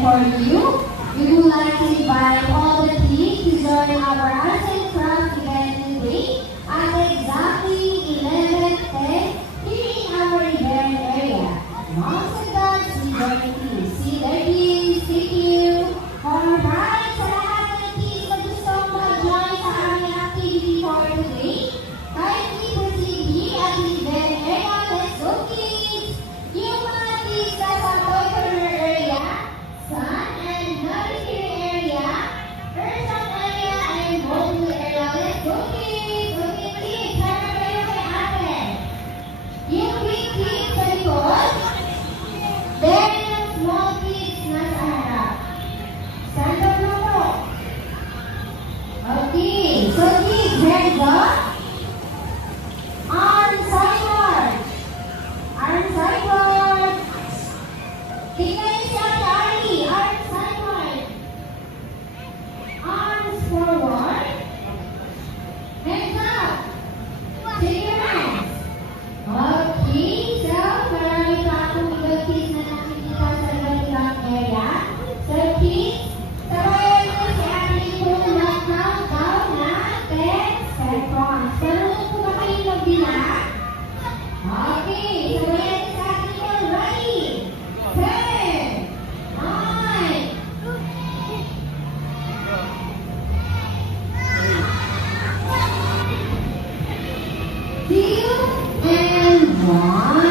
For you, we would like to invite all the teams to join our arts and crafts event today at exactly 11:10 here in our event area. Moms and dads, we join you. See their teams, thank you. Alright, sa lahat ng teams na gustong mag-join sa aming activity for today, kindly proceed here at the event area. Let's go kids! Yung mga teams na sa toy corner area, sun and non-hearing area, earth area, and mobile area. Let's go kids! Okay kids, sana kayo kay ate. Yung big kids sa likod, there yung small kids na sa harap. Stand up na po. Okay, so kids, hands up. Arms sideward. Arms sideward. Tingnan niyo si Ate Arlie. Arms sideward. Arms forward. Hands up. Shake your hands. Okay, so marami pa akong ibang kids na nakikita sa iba't-ibang area. So kids, sabayan niyo si Ate po mag-countdown na 10 seconds. Marunong po ba kayong magbilang? Okay, sabayan niyo sa Ate po. Ready? 10, 9, 2, and 1.